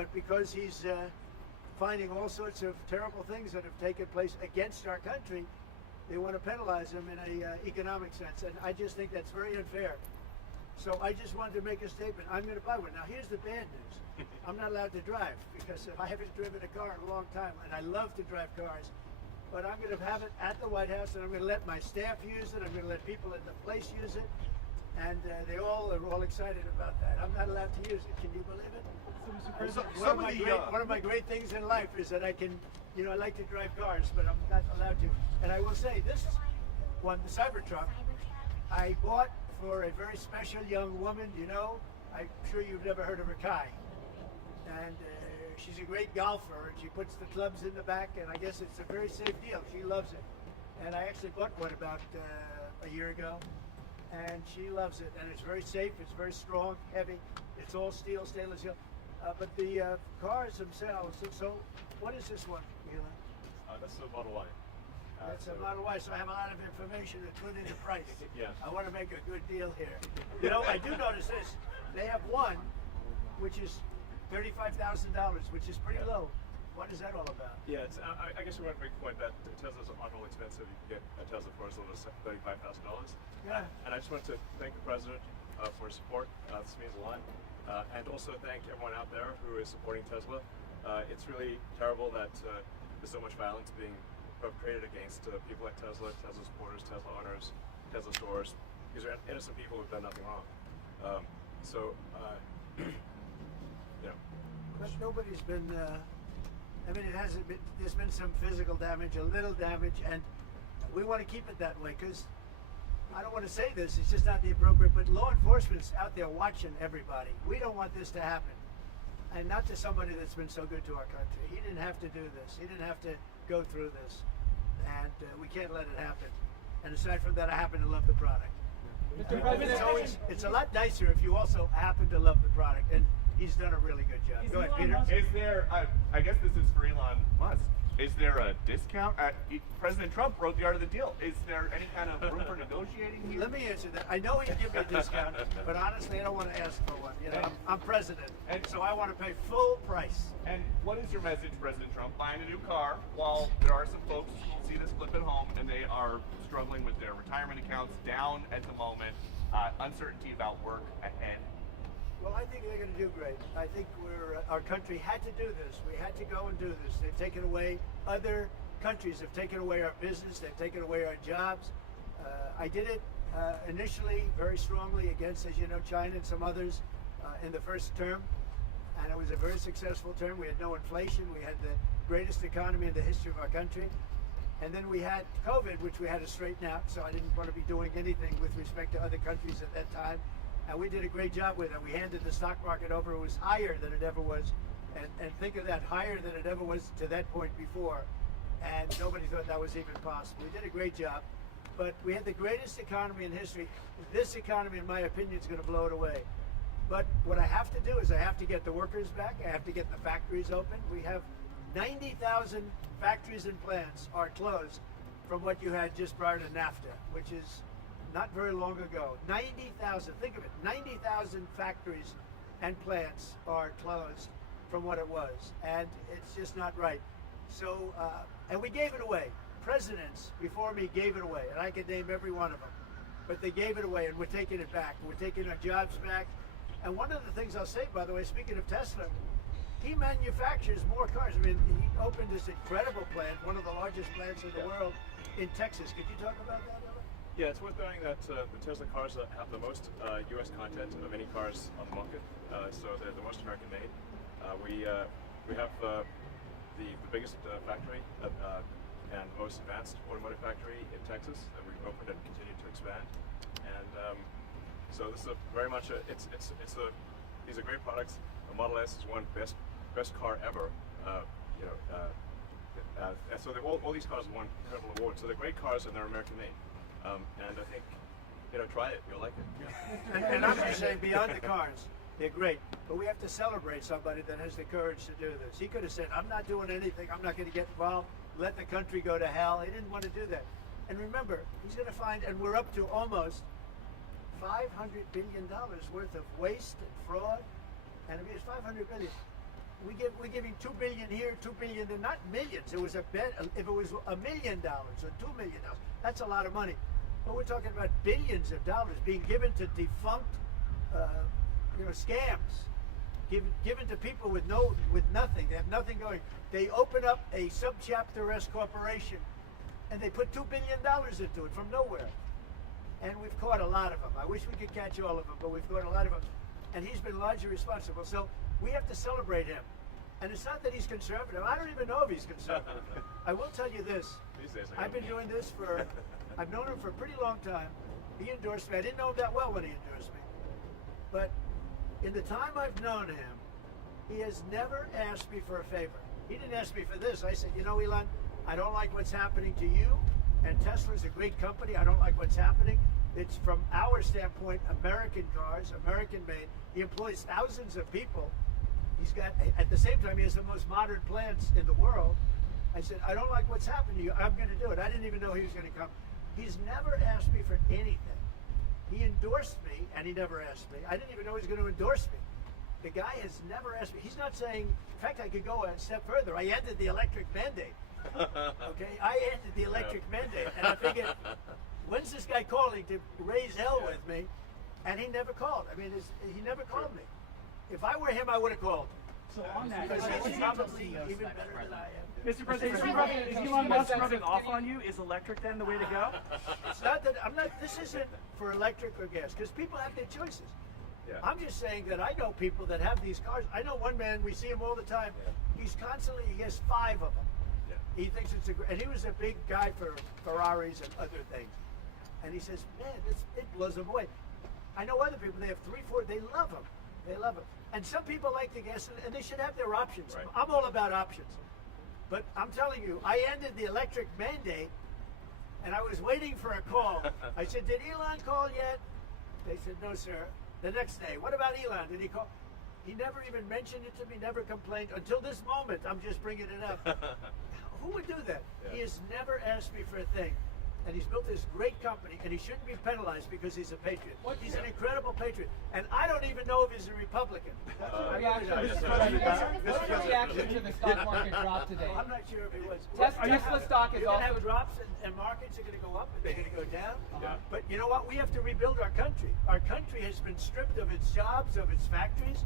but because he's finding all sorts of terrible things that have taken place against our country, they want to penalize him in a economic sense, and I just think that's very unfair. So I just wanted to make a statement. I'm going to buy one. Now here's the bad news. I'm not allowed to drive because I haven't driven a car in a long time, and I love to drive cars. But I'm going to have it at the White House, and I'm going to let my staff use it. I'm going to let people in the place use it, and they all are all excited about that. I'm not allowed to use it. Can you believe it? One of my great things in life is that I can, I like to drive cars, but I'm not allowed to. And I will say, this one, the Cybertruck, I bought for a very special young woman. I'm sure you've never heard of her, Kai. And she's a great golfer, and she puts the clubs in the back, and I guess it's a very safe deal. She loves it. And I actually bought one about a year ago, and she loves it. And it's very safe, it's very strong, heavy. It's all steel, stainless steel. But the cars themselves, so what is this one, Mila? That's a Model Y. That's a Model Y, so I have a lot of information to put into price. Yeah. I want to make a good deal here. I do notice this. They have one, which is $35,000, which is pretty low. What is that all about? Yeah, I guess we want to make the point that Teslas aren't all expensive. You can get a Tesla for as little as $35,000. Yeah. And I just want to thank the President for his support. This means a lot. And also thank everyone out there who is supporting Tesla. It's really terrible that there's so much violence being perpetrated against people like Tesla, Tesla supporters, Tesla owners, Tesla stores. These are innocent people who've done nothing wrong. But nobody's been, it hasn't been, there's been some physical damage, a little damage, and we want to keep it that way because I don't want to say this, it's just not the appropriate, but law enforcement's out there watching everybody. We don't want this to happen. And not to somebody that's been so good to our country. He didn't have to do this. He didn't have to go through this. And we can't let it happen. And aside from that, I happen to love the product. It's a lot nicer if you also happen to love the product. And he's done a really good job. Go ahead, Peter. Is there, I guess this is for Elon Musk, is there a discount? President Trump wrote the art of the deal. Is there any kind of room for negotiating here? Let me answer that. I know he'd give me a discount, but honestly, I don't want to ask for one. I'm president, and so I want to pay full price. And what is your message, President Trump? Buying a new car while there are some folks who see this clip at home and they are struggling with their retirement accounts down at the moment, uncertainty about work ahead. Well, I think they're going to do great. I think our country had to do this. We had to go and do this. They've taken away, other countries have taken away our business. They've taken away our jobs. I did it initially very strongly against, as you know, China and some others in the first term. And it was a very successful term. We had no inflation. We had the greatest economy in the history of our country. And then we had COVID, which we had to straighten out. So I didn't want to be doing anything with respect to other countries at that time. And we did a great job with it. We handed the stock market over. It was higher than it ever was. And think of that, higher than it ever was to that point before. And nobody thought that was even possible. We did a great job. But we had the greatest economy in history. This economy, in my opinion, is going to blow it away. But what I have to do is I have to get the workers back. I have to get the factories open. We have 90,000 factories and plants are closed from what you had just prior to NAFTA, which is not very long ago. 90,000, think of it, 90,000 factories and plants are closed from what it was. And it's just not right. So, and we gave it away. Presidents before me gave it away, and I could name every one of them. But they gave it away, and we're taking it back. We're taking our jobs back. And one of the things I'll say, by the way, speaking of Tesla, he manufactures more cars. I mean, he opened this incredible plant, one of the largest plants in the world, in Texas. Could you talk about that? Yeah, it's worth noting that the Tesla cars have the most U.S. content of any cars on the market, so they're the most American made. We have the biggest factory and the most advanced automotive factory in Texas that we've opened and continue to expand. And so this is very much these are great products. The Model S is one best car ever. So all these cars won incredible awards. So they're great cars and they're American made. And I think, try it, you'll like it. Yeah. And I'm just saying, beyond the cars, they're great. But we have to celebrate somebody that has the courage to do this. He could have said, I'm not doing anything, I'm not going to get involved, let the country go to hell. He didn't want to do that. And remember, he's going to find, and we're up to almost $500 billion worth of waste and fraud. And I mean, it's $500 billion. we're giving $2 billion here, $2 billion there, not millions. It was a bet. If it was $1 million or $2 million, that's a lot of money. But we're talking about billions of dollars being given to defunct, scams, given to people with nothing. They have nothing going. They open up a subchapter S corporation, and they put $2 billion into it from nowhere. And we've caught a lot of them. I wish we could catch all of them, but we've caught a lot of them. And he's been largely responsible. So we have to celebrate him. And it's not that he's conservative. I don't even know if he's conservative. I will tell you this. I've been doing this I've known him for a pretty long time. He endorsed me. I didn't know him that well when he endorsed me. But in the time I've known him, he has never asked me for a favor. He didn't ask me for this. I said, Elon, I don't like what's happening to you. And Tesla's a great company. I don't like what's happening. It's from our standpoint, American cars, American made. He employs thousands of people. He's got, at the same time, he has the most modern plants in the world. I said, I don't like what's happening to you. I'm going to do it. I didn't even know he was going to come. He's never asked me for anything. He endorsed me, and he never asked me. I didn't even know he was going to endorse me. The guy has never asked me. He's not saying, in fact, I could go a step further. I ended the electric mandate. Okay, I ended the electric mandate, and I figured, when's this guy calling to raise hell with me? And he never called. I mean, he never called me. If I were him, I would have called. So on that, Because he's probably even better than I am. Mr. President, is Elon Musk rubbing off on you? Is electric then the way to go? It's not that this isn't for electric or gas, because people have their choices. Yeah. I'm just saying that I know people that have these cars. I know one man, we see him all the time. Yeah. He has 5 of them. Yeah. He thinks and he was a big guy for Ferraris and other things. And he says, man, it blows him away. I know other people, they have 3, 4, they love them. They love them. And some people like the gas, and they should have their options. Right. I'm all about options. But I'm telling you, I ended the electric mandate, and I was waiting for a call. I said, did Elon call yet? They said, no, sir. The next day, what about Elon? Did he call? He never even mentioned it to me, never complained. Until this moment, I'm just bringing it up. Who would do that? Yeah. He has never asked me for a thing. And he's built this great company, and he shouldn't be penalized because he's a patriot. He's an incredible patriot. And I don't even know if he's a Republican. What's your reaction to the stock market drop today? I'm not sure if he was. Tesla stock is You're going to also have drops, and markets are going to go up, and they're going to go down. Yeah. But you know what? We have to rebuild our country. Our country has been stripped of its jobs, of its factories.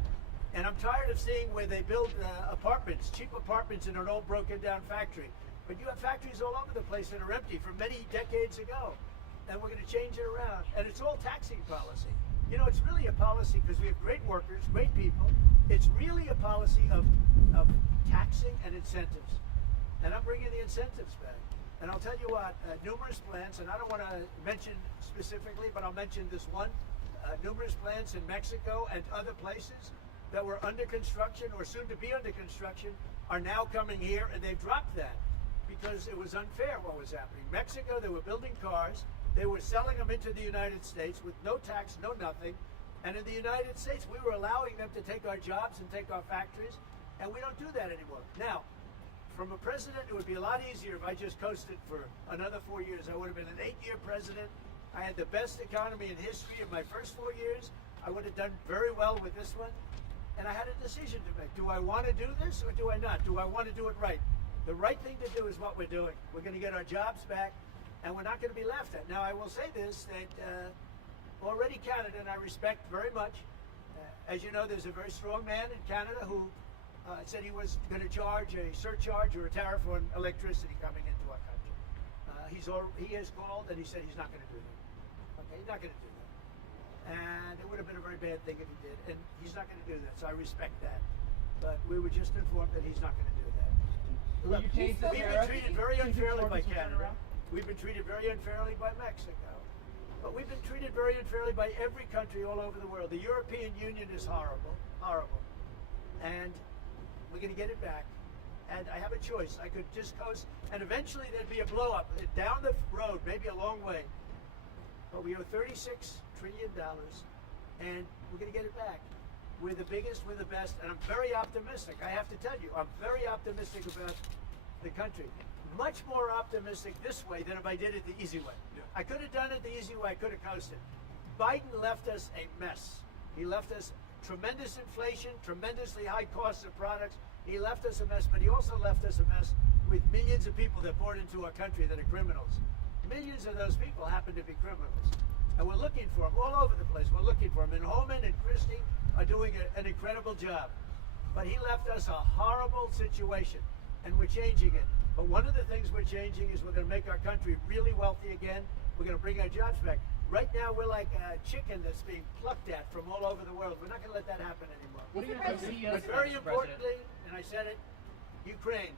And I'm tired of seeing where they build apartments, cheap apartments in an old broken down factory. But you have factories all over the place that are empty from many decades ago. And we're going to change it around. And it's all taxing policy. It's really a policy because we have great workers, great people. It's really a policy of taxing and incentives. And I'm bringing the incentives back. And I'll tell you what, numerous plants, and I don't want to mention specifically, but I'll mention this one, numerous plants in Mexico and other places that were under construction or soon to be under construction are now coming here, and they've dropped that because it was unfair what was happening. Mexico, they were building cars, they were selling them into the United States with no tax, no nothing, and in the United States we were allowing them to take our jobs and take our factories, and we don't do that anymore. Now, from a president, it would be a lot easier if I just coasted for another 4 years. I would have been an 8-year president. I had the best economy in history in my first 4 years. I would have done very well with this one. And I had a decision to make. Do I want to do this or do I not? Do I want to do it right? The right thing to do is what we're doing. We're going to get our jobs back, and we're not going to be laughed at. Now, I will say this, that already Canada, and I respect very much, as you know, there's a very strong man in Canada who said he was going to charge a surcharge or a tariff on electricity coming into our country. He has called, and he said he's not going to do that. Okay, he's not going to do that. And it would have been a very bad thing if he did, and he's not going to do that, so I respect that. But we were just informed that he's not going to do that. Look, we've been treated very unfairly by Canada. We've been treated very unfairly by Mexico. But we've been treated very unfairly by every country all over the world. The European Union is horrible, horrible. And we're going to get it back. And I have a choice. I could just coast, and eventually there'd be a blow up down the road, maybe a long way. But we owe $36 trillion, and we're going to get it back. We're the biggest, we're the best, and I'm very optimistic. I have to tell you, I'm very optimistic about the country. Much more optimistic this way than if I did it the easy way. Yeah. I could have done it the easy way, I could have coasted. Biden left us a mess. He left us tremendous inflation, tremendously high costs of products. He left us a mess, but he also left us a mess with millions of people that poured into our country that are criminals. Millions of those people happen to be criminals. And we're looking for them all over the place. We're looking for them. And Holman and Christie are doing an incredible job. But he left us a horrible situation, and we're changing it. But one of the things we're changing is we're going to make our country really wealthy again. We're going to bring our jobs back. Right now, we're like a chicken that's being plucked at from all over the world. We're not going to let that happen anymore. What are you going to do? But very importantly, and I said it, Ukraine,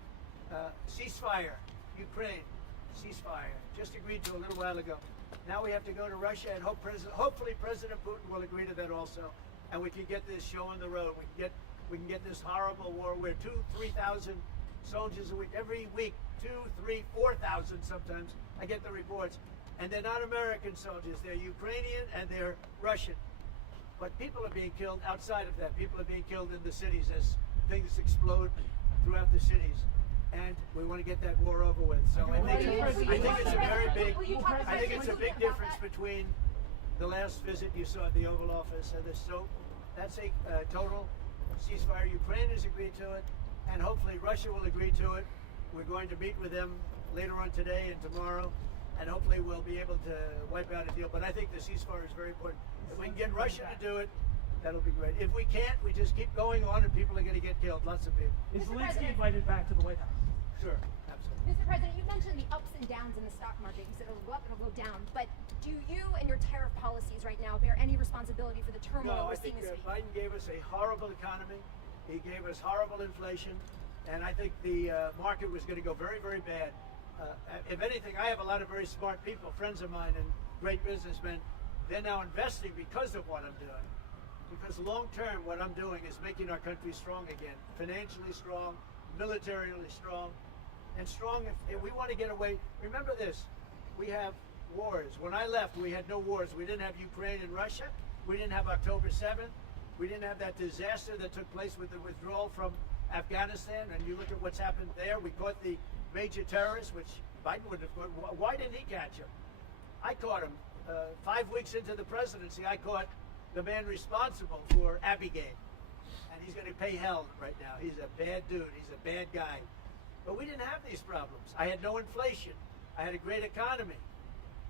ceasefire. Ukraine, ceasefire. Just agreed to a little while ago. Now we have to go to Russia and hopefully President Putin will agree to that also, and we can get this show on the road. We can get this horrible war where 2,000-3,000 soldiers a week, every week, 2,000, 3,000, 4,000 sometimes. I get the reports, and they're not American soldiers. They're Ukrainian and they're Russian. But people are being killed outside of that. People are being killed in the cities as things explode throughout the cities. And we want to get that war over with. So I think it's a very big. I think it's a big difference between the last visit you saw at the Oval Office and this. So that's a total ceasefire. Ukraine has agreed to it, and hopefully Russia will agree to it. We're going to meet with them later on today and tomorrow, and hopefully we'll be able to wipe out a deal. But I think the ceasefire is very important. If we can get Russia to do it, that'll be great. If we can't, we just keep going on, and people are going to get killed. Lots of people. Is Zelensky invited back to the White House? Sure, absolutely. Mr. President, you mentioned the ups and downs in the stock market. You said it'll go up, it'll go down. But do you and your tariff policies right now bear any responsibility for the turmoil No, I we're seeing think this week? Biden gave us a horrible economy. He gave us horrible inflation, and I think the market was going to go very, very bad. If anything, I have a lot of very smart people, friends of mine, and great businessmen. They're now investing because of what I'm doing. Because long term, what I'm doing is making our country strong again, financially strong, militarily strong, and strong if we want to get away. Remember this, we have wars. When I left, we had no wars. We didn't have Ukraine and Russia. We didn't have October 7th. We didn't have that disaster that took place with the withdrawal from Afghanistan. And you look at what's happened there. We caught the major terrorist, which Biden would have caught. Why didn't he catch him? I caught him. 5 weeks into the presidency, I caught the man responsible for Abiegate. And he's going to pay hell right now. He's a bad dude. He's a bad guy. But we didn't have these problems. I had no inflation. I had a great economy.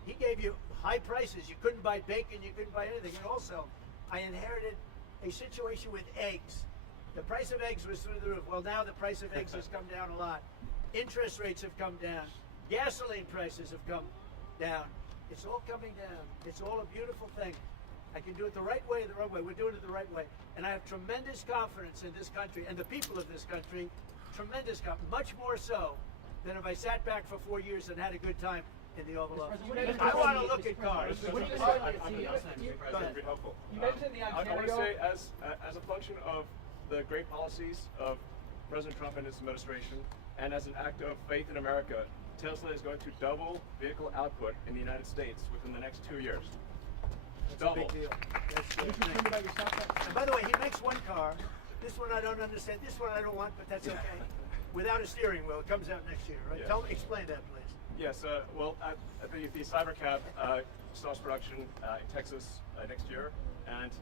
He gave you high prices. You couldn't buy bacon. You couldn't buy anything. And also, I inherited a situation with eggs. The price of eggs was through the roof. Well, now the price of eggs has come down a lot. Interest rates have come down. Gasoline prices have come down. It's all coming down. It's all a beautiful thing. I can do it the right way, the wrong way. We're doing it the right way. And I have tremendous confidence in this country and the people of this country. Tremendous confidence. Much more so than if I sat back for 4 years and had a good time in the Oval Office. I want to look at cars. What do you say? Very helpful. You mentioned the I want to Ontario. say, as a function of the great policies of President Trump and his administration, and as an act of faith in America, Tesla is going to double vehicle output in the United States within the next 2 years. That's a Double. big deal. That's Are you concerned about your stock price? And by the way, he makes one car. This one I don't understand. This one I don't want, but that's okay. Without a steering wheel, it comes out next year, right? Yeah. Explain that, please. Yes, well, the Cybercab starts production in Texas next year, and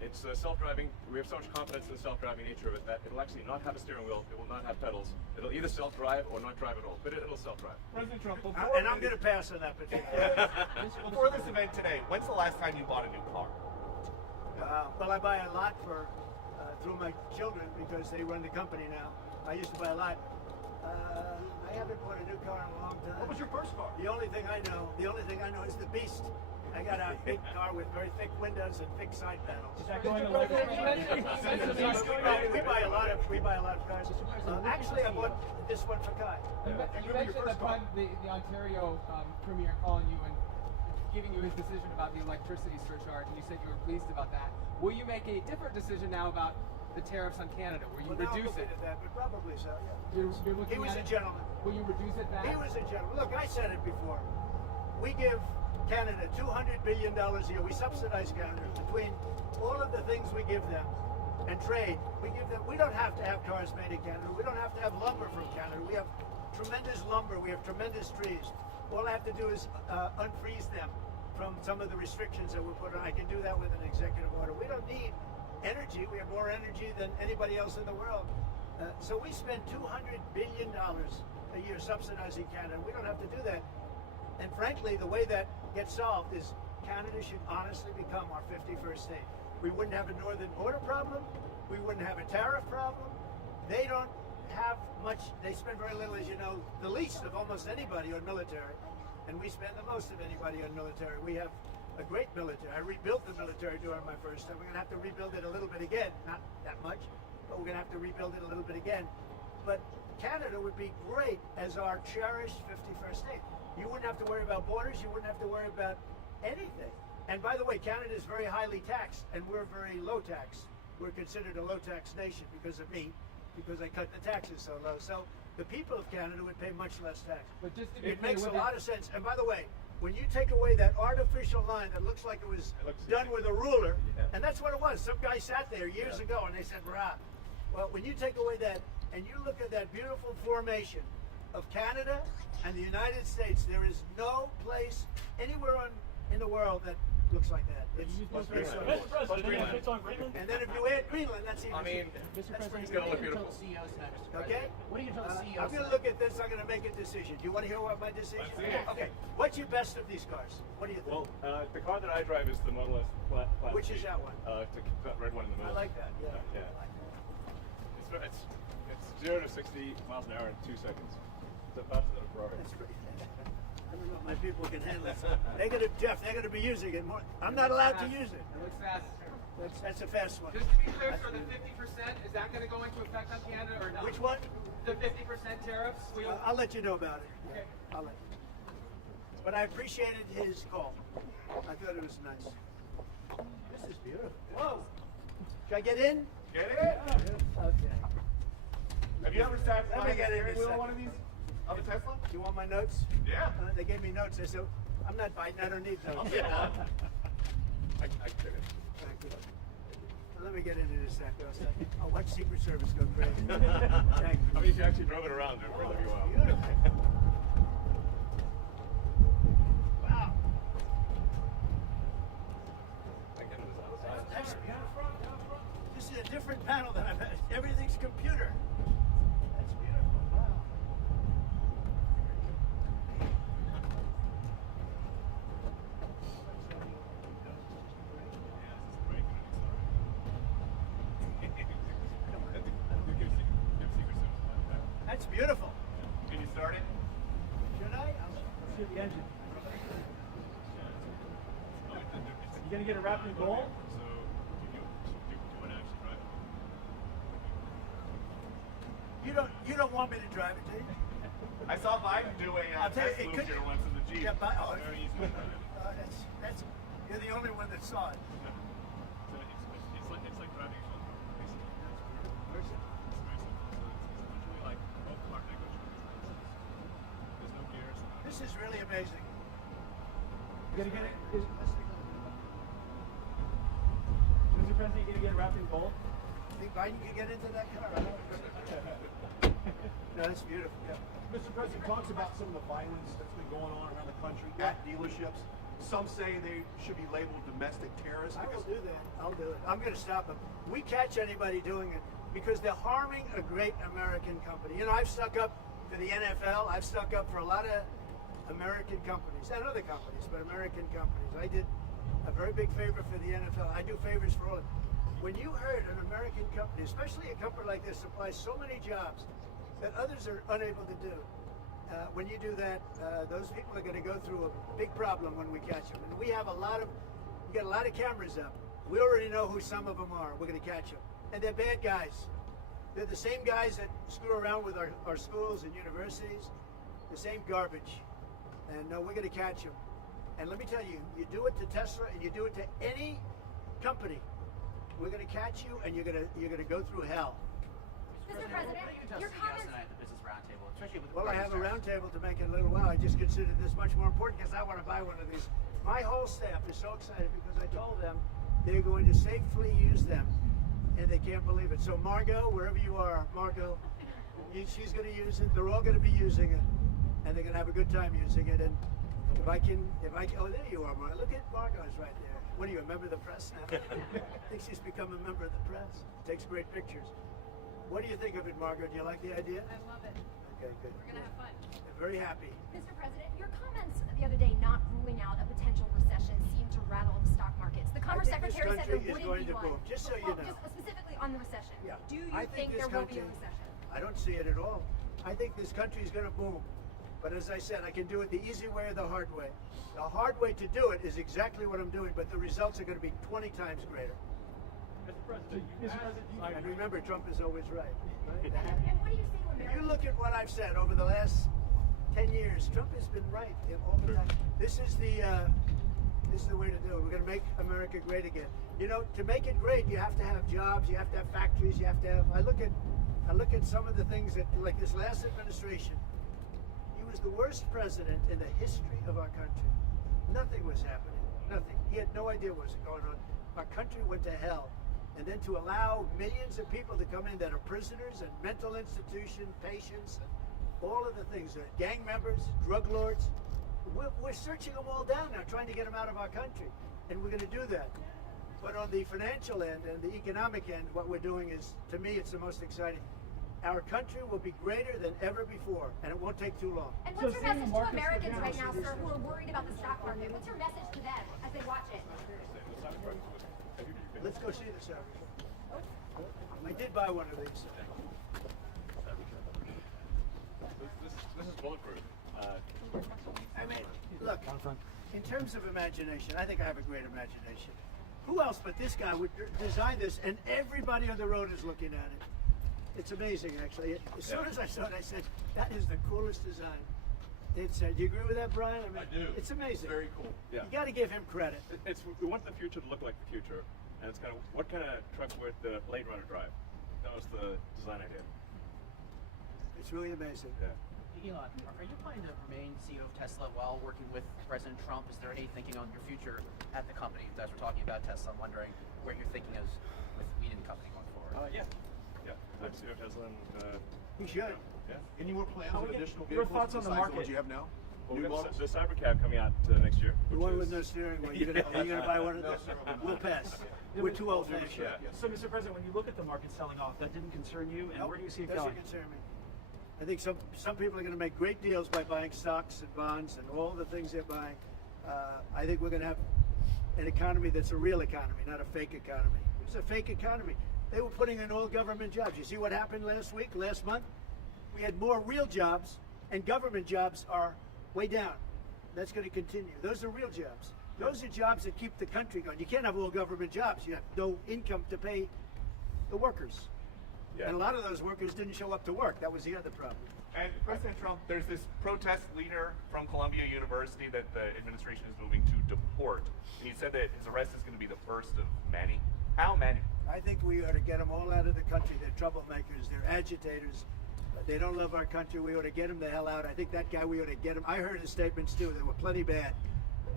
it's self-driving. We have so much confidence in the self-driving nature of it that it'll actually not have a steering wheel. It will not have pedals. It'll either self-drive or not drive at all, but it'll self-drive. President Trump, And I'm going to pass on that particular. before this event today, when's the last time you bought a new car? Well, I buy a lot through my children because they run the company now. I used to buy a lot. I haven't bought a new car in a long time. What was your first car? The only thing I know is the Beast. I got a big car with very thick windows and thick side panels. Is that going to We buy a lot of cars. Actually, I bought this one for Kai. You mentioned the Ontario Premier calling you and giving you his decision about the electricity surcharge, and you said you were pleased about that. Will you make a different decision now about the tariffs on Canada? Will you Well, now I'm reduce looking it? at that, but probably so, yeah. You're looking He was at a it? gentleman. Will you reduce it back? He was a gentleman. Look, I said it before. We give Canada $200 billion a year. We subsidize Canada between all of the things we give them and trade. We give them. We don't have to have cars made in Canada. We don't have to have lumber from Canada. We have tremendous lumber. We have tremendous trees. All I have to do is unfreeze them from some of the restrictions that were put on. I can do that with an executive order. We don't need energy. We have more energy than anybody else in the world. So we spend $200 billion a year subsidizing Canada. We don't have to do that. And frankly, the way that gets solved is Canada should honestly become our 51st state. We wouldn't have a northern border problem. We wouldn't have a tariff problem. They don't have much. They spend very little, as you know, the least of almost anybody on military. And we spend the most of anybody on military. We have a great military. I rebuilt the military during my first time. We're going to have to rebuild it a little bit again. Not that much, but we're going to have to rebuild it a little bit again. But Canada would be great as our cherished 51st state. You wouldn't have to worry about borders. You wouldn't have to worry about anything. And by the way, Canada is very highly taxed, and we're very low tax. We're considered a low tax nation because of me, because I cut the taxes so low. So the people of Canada would pay much less tax. But just to be It clear, makes a with lot of sense. And by the way, when you take away that artificial line that looks like it was done with a ruler, and that's what it was. Some guy sat there years ago and they said, "Brah." Well, when you take away that and you look at that beautiful formation of Canada and the United States, there is no place anywhere in the world that looks like that. It's Mr. very sort of- President, if it's on Greenland, And then if you add Greenland, that's even. I mean, Mr. That's President, pretty gonna what look do you beautiful. tell CEOs tonight, Mr. President? Okay. What do you tell the CEOs I'm going to tonight? look at this. I'm going to make a decision. Do you want to hear what my decision Let's is? hear it. Okay. What's your best of these cars? What do you think? Well, the car that I drive is the Model S Plaid. Which is that one? That red one in the I middle. like that. Yeah. Yeah. I like that. It's 0 to 60 miles an hour in 2 seconds. It's faster than a Ferrari. That's pretty. I don't know if my people can handle it. They're going to, Jeff. They're going to be using it more. I'm not allowed to use it. It looks fast. That's a fast one. Just to be clear, sir, the 50%, is that going to go into effect on Canada or not? Which one? The 50% tariffs? I'll let you know about it. Okay. I'll let. But I appreciated his call. I thought it was nice. This is beautiful. Whoa. Should I get in? get it? Okay. Have you ever sat Let me behind the get in steering a wheel of second. one of these? Of a Tesla? Do you want my notes? Yeah. They gave me notes. I said, I'm not biting. I don't need notes. I'll get one. I did it. Thank you. Let me get into this sector. I'll watch Secret Service go crazy. Thank you. I mean, if you actually drove it around, it would really be wild. Beautiful. Wow. I get it as outside. That's beautiful. This is a different panel than I've had. Everything's computer. That's beautiful. Wow. That's beautiful. Can you start it? Should I? let's see the engine. You gonna get it wrapped in gold? You don't want me to drive it, do you? I saw Biden do a I'll tell you, test it move could- here once in the Jeep. Yeah, but, oh, Very easy. that's you're the only one that saw it. This is really amazing. You gonna get it? Mr. President, you gonna get it wrapped in gold? Think Biden can get into that car? I don't know. No, that's beautiful. Yeah. Mr. President talks about some of the violence that's been going on around the country at dealerships. Some say they should be labeled domestic terrorists. I will because- do that. I'll do it. I'm going to stop them. We catch anybody doing it because they're harming a great American company. You know, I've stuck up for the NFL. I've stuck up for a lot of American companies and other companies, but American companies. I did a very big favor for the NFL. I do favors for all of them. When you heard an American company, especially a company like this, supplies so many jobs that others are unable to do, when you do that, those people are going to go through a big problem when we catch them. And we have we got a lot of cameras up. We already know who some of them are. We're going to catch them. And they're bad guys. They're the same guys that screw around with our schools and universities, the same garbage. And we're going to catch them. And let me tell you, you do it to Tesla and you do it to any company, we're going to catch you and you're going to go through hell. Mr. What do you President, tell your CEOs comments. tonight at the Business Roundtable, especially with Well, I have a regard to roundtable to make it a little while. I just considered this much more important because I want to buy one of these. My whole staff is so excited because I told them they're going to safely use them, and they can't believe it. So Margot, wherever you are, Margot, she's going to use it. They're all going to be using it, and they're going to have a good time using it. And if I can, oh, there you are, Margot. Look at Margot's right there. What are you, a member of the press now? I think she's become a member of the press. Takes great pictures. What do you think of it, Margaret? Do you like the idea? I love it. Okay, good. We're gonna have fun. I'm very happy. Mr. President, your comments the other day not ruling out a potential recession seemed to rattle the stock markets. The Commerce think this Secretary said country there is wouldn't going be to one. boom, just so you Well, know. just specifically on the recession. Yeah. Do you I think this there will be a country- recession? I don't see it at all. I think this country is going to boom. But as I said, I can do it the easy way or the hard way. The hard way to do it is exactly what I'm doing, but the results are going to be 20 times greater. Mr. President, And remember, Trump is always right. right? And what do you say to If Americans? you look at what I've said over the last 10 years, Trump has been right in all the time. This is the way to do it. We're going to make America great again. You know, to make it great, you have to have jobs, you have to have factories, you have to have. I look at some of the things that, like this last administration. He was the worst president in the history of our country. Nothing was happening. Nothing. He had no idea what was going on. Our country went to hell. And then to allow millions of people to come in that are prisoners and mental institution patients and all of the things, gang members, drug lords, we're searching them all down now, trying to get them out of our country. And we're going to do that. But on the financial end and the economic end, what we're doing is, to me, it's the most exciting. Our country will be greater than ever before, and it won't take too long. And what's your message to Americans right now, sir, who are worried about the stock market? What's your message to them as they watch it? Let's go see this out. I did buy one of these. This is bulletproof. I mean, look, in terms of imagination, I think I have a great imagination. Who else but this guy would design this, and everybody on the road is looking at it? It's amazing, actually. As soon as I saw it, I said, that is the coolest design. It said, do you agree with that, Brian? I do. It's amazing. Very cool. Yeah. You got to give him credit. We want the future to look like the future, and it's kind of what kind of truck would the Blade Runner drive? That was the design idea. It's really amazing. Yeah. Elon, are you planning to remain CEO of Tesla while working with President Trump? Is there any thinking on your future at the company? As we're talking about Tesla, I'm wondering where your thinking is with Wheaton Company going forward. Yeah. I'm CEO of Tesla, and He should. yeah. Any more plans How of we get additional your vehicles thoughts on the besides market? what you have now? Well, New we got models? the Cybercab coming out next year. The which one is- with no steering wheel. Are you gonna buy one of those? We'll pass. We're too old fashioned. Yeah. So, Mr. President, when you look at the market selling off, that didn't concern you, and where do you see it doesn't going? concern me. I think some people are going to make great deals by buying stocks and bonds and all the things they're buying. I think we're going to have an economy that's a real economy, not a fake economy. It's a fake economy. They were putting in all government jobs. You see what happened last month? We had more real jobs, and government jobs are way down. That's going to continue. Those are real jobs. Those are jobs that keep the country going. You can't have all government jobs. You have no income to pay the workers. Yeah. And a lot of those workers didn't show up to work. That was the other problem. And President Trump, there's this protest leader from Columbia University that the administration is moving to deport. And he said that his arrest is going to be the first of many. How many? I think we ought to get them all out of the country. They're troublemakers. They're agitators. They don't love our country. We ought to get them the hell out. I think that guy, we ought to get him. I heard his statements too. They were plenty bad.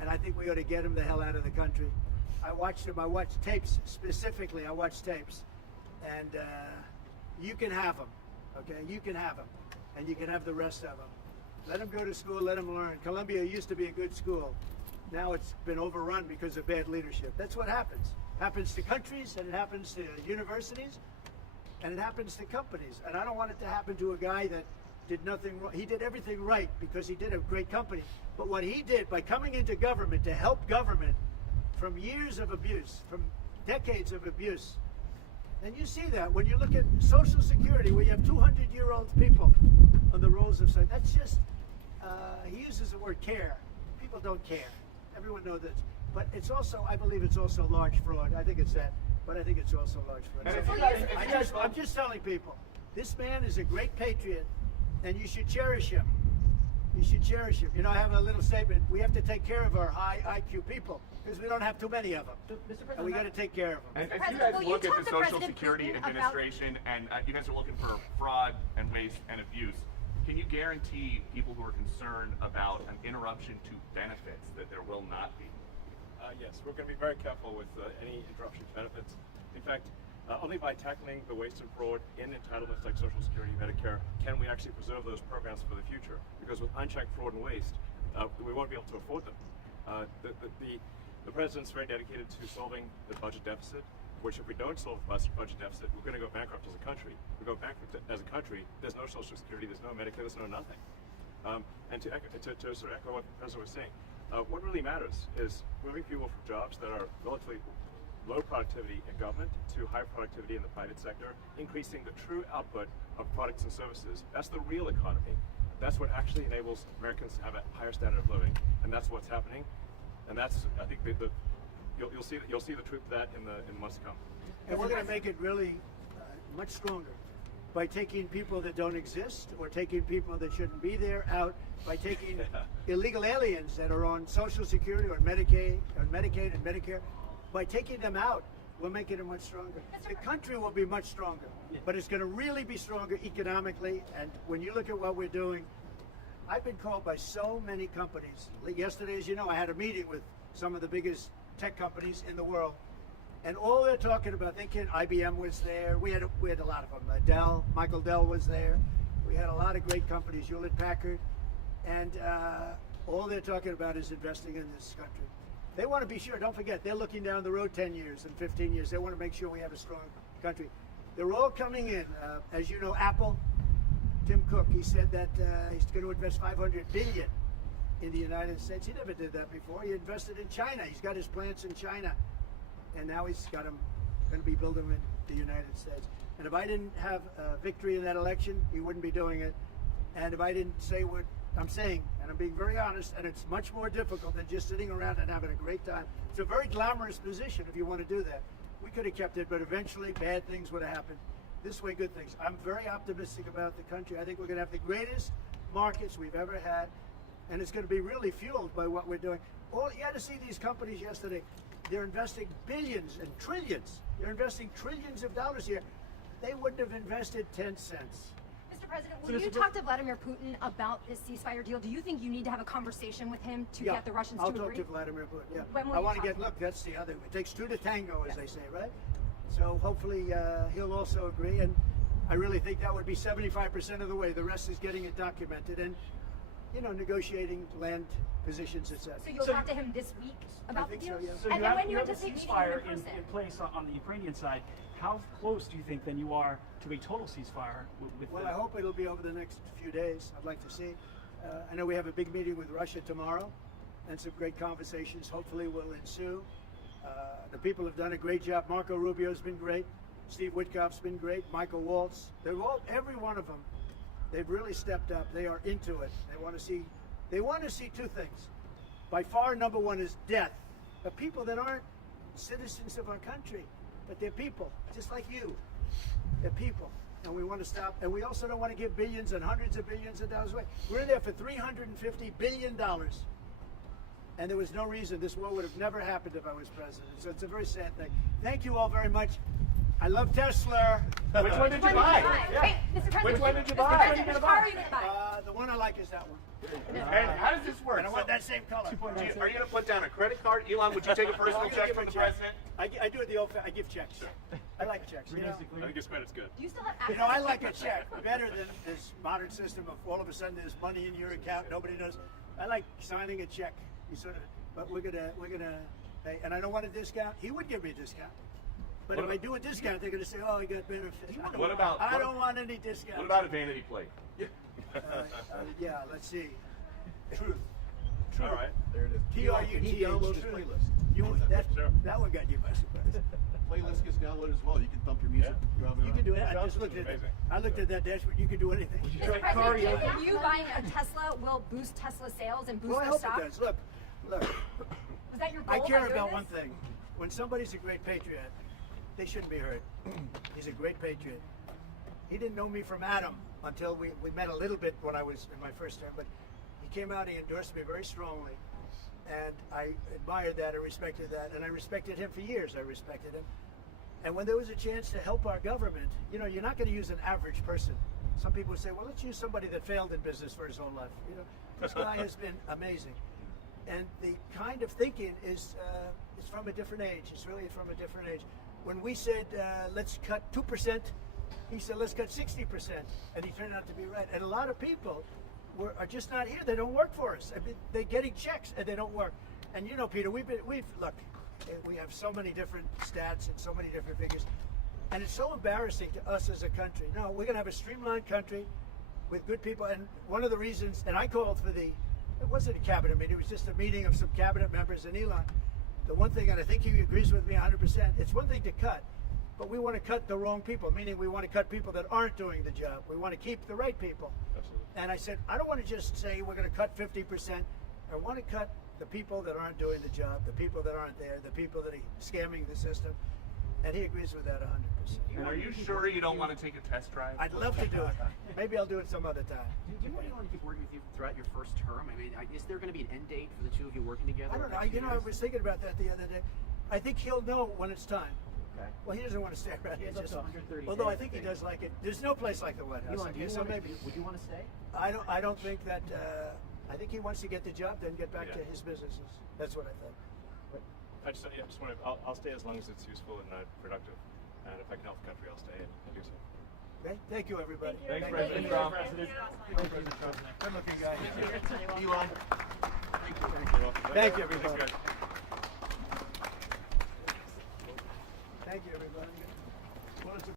And I think we ought to get him the hell out of the country. I watched him. I watched tapes specifically. I watched tapes. And you can have them. Okay? You can have them. And you can have the rest of them. Let them go to school. Let them learn. Columbia used to be a good school. Now it's been overrun because of bad leadership. That's what happens. Happens to countries, and it happens to universities, and it happens to companies. And I don't want it to happen to a guy that did nothing wrong. He did everything right because he did a great company. But what he did by coming into government to help government from years of abuse, from decades of abuse, and you see that when you look at Social Security, where you have 200-year-old people on the rolls of society. That's just, he uses the word care. People don't care. Everyone knows that. But it's also, I believe it's also large fraud. I think it's that. But I think it's also large fraud. And So I'm just telling people, this man is a great patriot, and you should cherish him. You should cherish him. You know, I have a little statement. We have to take care of our high IQ people because we don't have too many of them. Mr. And we got President, to take care of them. And if you President, guys will you look at talk the to Social President Security Putin about- Administration and you guys are looking for fraud and waste and abuse, can you guarantee people who are concerned about an interruption to benefits that there will not be? Yes, we're going to be very careful with any interruption to benefits. In fact, only by tackling the waste and fraud in entitlements like Social Security, Medicare, can we actually preserve those programs for the future. Because with unchecked fraud and waste, we won't be able to afford them. The president's very dedicated to solving the budget deficit, which if we don't solve the budget deficit, we're going to go bankrupt as a country. If we go bankrupt as a country, there's no Social Security, there's no Medicare, there's no nothing. And to sort of echo what the president was saying, what really matters is moving people from jobs that are relatively low productivity in government to high productivity in the private sector, increasing the true output of products and services. That's the real economy. That's what actually enables Americans to have a higher standard of living, and that's what's happening. And that's, I think, you'll see the truth of that in the months to come. And we're going to make it really much stronger by taking people that don't exist or taking people that shouldn't be there out, by taking illegal aliens that are on Social Security or Medicaid and Medicare, by taking them out. We're making it much stronger. The country will be much stronger, but it's going to really be stronger economically. And when you look at what we're doing, I've been called by so many companies. Yesterday, as you know, I had a meeting with some of the biggest tech companies in the world, and all they're talking about, IBM was there. We had a lot of them. Dell, Michael Dell was there. We had a lot of great companies, Hewlett Packard, and all they're talking about is investing in this country. They want to be sure. Don't forget, they're looking down the road 10 years and 15 years. They want to make sure we have a strong country. They're all coming in. As you know, Apple, Tim Cook, he said that he's going to invest $500 billion in the United States. He never did that before. He invested in China. He's got his plants in China, and now he's got them going to be building them in the United States. And if I didn't have victory in that election, he wouldn't be doing it. And if I didn't say what I'm saying, and I'm being very honest, and it's much more difficult than just sitting around and having a great time. It's a very glamorous position if you want to do that. We could have kept it, but eventually bad things would have happened. This way, good things. I'm very optimistic about the country. I think we're going to have the greatest markets we've ever had, and it's going to be really fueled by what we're doing. You had to see these companies yesterday. They're investing billions and trillions. They're investing trillions of dollars here. They wouldn't have invested 10 cents. Mr. President, will you talk to Vladimir Putin about this ceasefire deal? Do you think you need to have a conversation with him to get the Russians to agree? I'll talk to Vladimir Putin, yeah. When will I you want to talk? look, that's the other, it takes two to tango, as they say, right? So hopefully he'll also agree, and I really think that would be 75% of the way. The rest is getting it documented and, negotiating land positions, etc. So you'll talk to him this week about the deal? So, yeah. So And you then have, when you you have a anticipate meeting him ceasefire in person? in place on the Ukrainian side. How close do you think then you are to a total ceasefire with Well, the... I hope it'll be over the next few days. I'd like to see. I know we have a big meeting with Russia tomorrow, and some great conversations hopefully will ensue. The people have done a great job. Marco Rubio's been great. Steve Witkoff's been great. Michael Waltz. Every one of them, they've really stepped up. They are into it. They want to see two things. By far, number one is death. The people that aren't citizens of our country, but they're people, just like you. They're people, and we want to stop. And we also don't want to give billions and hundreds of billions of dollars away. We're in there for $350 billion, and there was no reason this war would have never happened if I was president. So it's a very sad thing. Thank you all very much. I love Tesla. Which one did you buy? Wait, Mr. President. Which one did you Mr. buy? President, which car are you going to buy? The one I like is that one. And how does this work? And I want that same color. Are you going to put down a credit card? Elon, would you take a personal check from the president? I do it the old I give checks. I like checks. I think his credit's good. Do you still have access I to like a crypto? check better than this modern system of all of a sudden there's money in your account, nobody knows. I like signing a check. But we're gonna pay, and I don't want a discount. He would give me a discount. But if I do a discount, they're going to say, "Oh, he got benefits." I don't want any discount. What about a vanity plate? Yeah, let's see. Truth. All right. There it is. T-R-U-T-H. Download his Truth. playlist. That one got you by surprise. Playlist gets downloaded as well. You can dump your music. You can do it. I just looked at it. I looked at that dashboard. You can do anything. Mr. President, do you think you buying a Tesla will boost Tesla sales and boost Well, I the hope stock? it does. Look. Was that your goal I care by doing about this? one thing. When somebody's a great patriot, they shouldn't be hurt. He's a great patriot. He didn't know me from Adam until we met a little bit when I was in my first term, but he came out, he endorsed me very strongly, and I admired that, I respected that, and I respected him for years. I respected him. And when there was a chance to help our government, you're not going to use an average person. Some people say, well, let's use somebody that failed in business for his whole life. This guy has been amazing. And the kind of thinking is from a different age. It's really from a different age. When we said, let's cut 2%, he said, let's cut 60%. And he turned out to be right. And a lot of people are just not here. They don't work for us. I mean, they're getting checks and they don't work. And you know, Peter, we've look, we have so many different stats and so many different figures, and it's so embarrassing to us as a country. No, we're going to have a streamlined country with good people, and one of the reasons, and I called for it wasn't a cabinet meeting, it was just a meeting of some cabinet members in Elon. The one thing, and I think he agrees with me 100%, it's one thing to cut, but we want to cut the wrong people, meaning we want to cut people that aren't doing the job. We want to keep the right people. Absolutely. And I said, I don't want to just say we're going to cut 50%. I want to cut the people that aren't doing the job, the people that aren't there, the people that are scamming the system. And he agrees with that 100%. And are you sure you don't want to take a test drive? I'd love to do it. Maybe I'll do it some other time. Do you want to keep working with you throughout your first term? I mean, is there going to be an end date for the two of you working together? I don't know. I was thinking about that the other day. I think he'll know when it's time. Okay. Well, he doesn't want to stay around here. He has up to 130 Although I days, think he I think. does like it. There's no place like the White House. Elon, Okay, so maybe. would you want to stay? I don't think that. I think he wants to get the job, then get back to his businesses. That's what I think. I just want to. I'll stay as long as it's useful and productive. And if I can help the country, I'll stay and do so. Okay. Thank you, everybody. Thanks, Thank President you. Trump. Good looking guy. Elon. Thank you, everybody. Thanks, guys. Thank you, everybody. Well, it's a